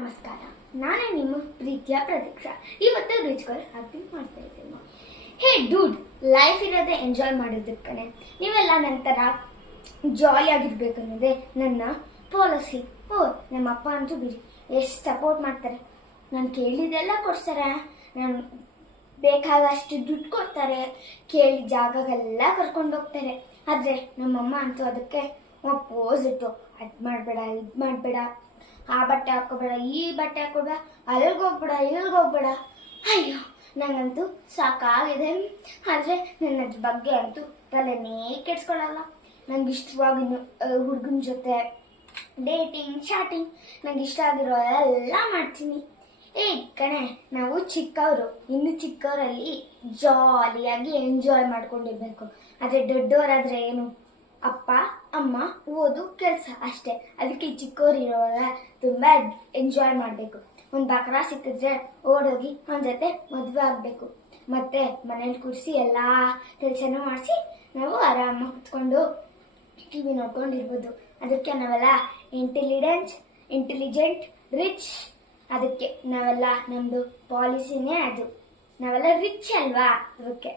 ನಮಸ್ಕಾರ, ನಾನೇ ನಿಮ್ಮ ಪ್ರೀತಿಯ ಪ್ರತೀಕ್ಷಾ. ಇವತ್ತು ರಿಚ್ ಗರ್ಲ್ ಆಕ್ಟಿಂಗ್ ಮಾಡ್ತಾ ಇದ್ದೀನಿ. ಹೇ ಡೂಡ್, ಲೈಫ್ ಇರೋದೇ ಎಂಜಾಯ್ ಮಾಡೋದಕ್ಕೆ ಕಣೆ. ನೀವೆಲ್ಲ ನಂತರ ಜಾಲಿ ಆಗಿರ್ಬೇಕು ಅನ್ನೋದೇ ನನ್ನ ಪಾಲಿಸಿ. ನಮ್ಮ ಅಪ್ಪ ಅಂತೂ ಬಿಡಿ ಎಷ್ಟು ಸಪೋರ್ಟ್ ಮಾಡ್ತಾರೆ. ನಾನು ಕೇಳಿದೆಲ್ಲ ಕೊಡ್ತಾರೆ, ನಾನು ಬೇಕಾದಷ್ಟು ದುಡ್ಡು ಕೊಡ್ತಾರೆ, ಕೇಳಿ ಜಾಗಗೆಲ್ಲ ಕರ್ಕೊಂಡು ಹೋಗ್ತಾರೆ. ಆದರೆ ನಮ್ಮಮ್ಮ ಅಂತೂ ಅದಕ್ಕೆ ಅಪೋಸಿಟ್ಟು. ಅದು ಮಾಡಬೇಡ, ಇದು ಮಾಡಬೇಡ, ಆ ಬಟ್ಟೆ ಹಾಕೋಬೇಡ, ಈ ಬಟ್ಟೆ ಹಾಕೋಬೇಡ, ಅಲ್ಲಿಗೋಗ್ಬೇಡ, ಇಲ್ಲಿಗೋಗ್ಬೇಡ. ಅಯ್ಯೋ, ನಂಗಂತೂ ಸಾಕಾಗಿದೆ. ಆದರೆ ನನ್ನ ಅದ್ರ ಬಗ್ಗೆ ಅಂತೂ ತಲೆನೇ ಕೆಡ್ಸ್ಕೊಳ್ಳಲ್ಲ. ನಂಗೆ ಇಷ್ಟವಾಗಿ ಹುಡುಗನ ಜೊತೆ ಡೇಟಿಂಗ್, ಚಾಟಿಂಗ್, ನಂಗೆ ಇಷ್ಟ ಆಗಿರೋ ಎಲ್ಲ ಮಾಡ್ತೀನಿ. ಕಣೆ, ನಾವು ಚಿಕ್ಕವರು, ಇನ್ನು ಚಿಕ್ಕವರಲ್ಲಿ ಜಾಲಿಯಾಗಿ ಎಂಜಾಯ್ ಮಾಡ್ಕೊಂಡಿರ್ಬೇಕು. ಆದರೆ ದೊಡ್ಡವರಾದ್ರೆ ಏನು, ಅಪ್ಪ ಅಮ್ಮ, ಓದು, ಕೆಲಸ ಅಷ್ಟೇ. ಅದಕ್ಕೆ ಚಿಕ್ಕವರಿರೋವಾಗ ತುಂಬ ಎಂಜಾಯ್ ಮಾಡಬೇಕು. ಒಂದು ಬಕರಾ ಸಿಕ್ಕಿದ್ರೆ ಓಡೋಗಿ ಅವನ ಜೊತೆ ಮದುವೆ ಆಗಬೇಕು. ಮತ್ತೆ ಮನೇಲಿ ಕೂರಿಸಿ ಎಲ್ಲ ಕೆಲಸನೂ ಮಾಡಿಸಿ ನಾವು ಆರಾಮಾಗಿ ಕುತ್ಕೊಂಡು ಟಿವಿ ನೋಡ್ಕೊಂಡಿರ್ಬೋದು. ಅದಕ್ಕೆ ನಾವೆಲ್ಲ ಇಂಟೆಲಿಜೆಂಟ್, ರಿಚ್. ಅದಕ್ಕೆ ನಾವೆಲ್ಲ ನಮ್ಮದು ಪಾಲಿಸಿನೇ ಅದು. ನಾವೆಲ್ಲ ರಿಚ್ ಅಲ್ವಾ, ಅದಕ್ಕೆ.